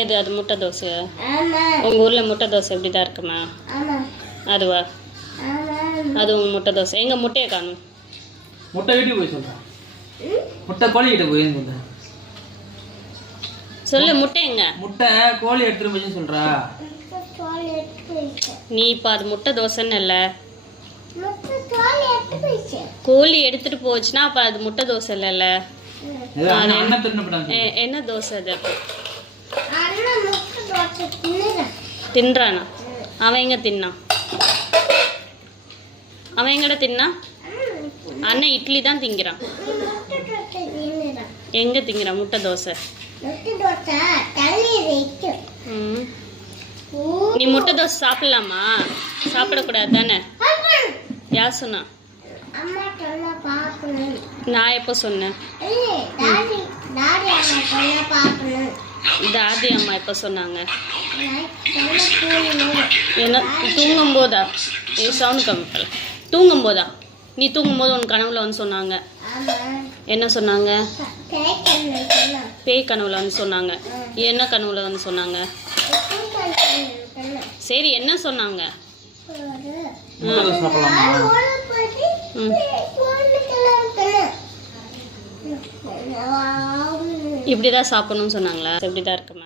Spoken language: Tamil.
ஏது அது முட்டை தோசை? உங்கள் ஊரில் முட்டை தோசை எப்படி தான் இருக்குமா? அதுவா? அது உங்கள் முட்டை தோசை. எங்கள் முட்டையை காணும். முட்டை வீட்டுக்கு போய் சொல்கிறேன். முட்டை கோழி கிட்ட போய் சொல்கிறேன். சொல்லு, முட்டை எங்க? முட்டை கோழி எடுத்துட்டு போய் சொல்கிறா. நீ இப்போ அது முட்டை தோசைன்னு இல்லை, கோழி எடுத்துட்டு போச்சுன்னா அப்போ அது முட்டை தோசை இல்லைல்ல. என்ன தோசை அது? தின்றானா? அவன் எங்க தின்னான்? அவன் எங்கட தின்னா? அண்ணன் இட்லி தான் திங்கிறான். எங்க திங்கிறான் முட்டை தோசை? நீ முட்டை தோசை சாப்பிடலாமா? சாப்பிடக்கூடாது தானே? யார் சொன்னா? நான் எப்போ சொன்னேன்? தாதி அம்மா எப்போ சொன்னாங்க? என்ன தூங்கும் போதா? சவுண்ட் கம்மி. தூங்கும் போதா? நீ தூங்கும் போது உன் கனவுல வந்து சொன்னாங்க. என்ன சொன்னாங்க? பேய் கனவுல வந்து சொன்னாங்க. என்ன கனவுல வந்து சொன்னாங்க? சரி, என்ன சொன்னாங்க? இப்படிதான் சாப்பிடணும்னு சொன்னாங்களா? இப்படிதான் இருக்குமா?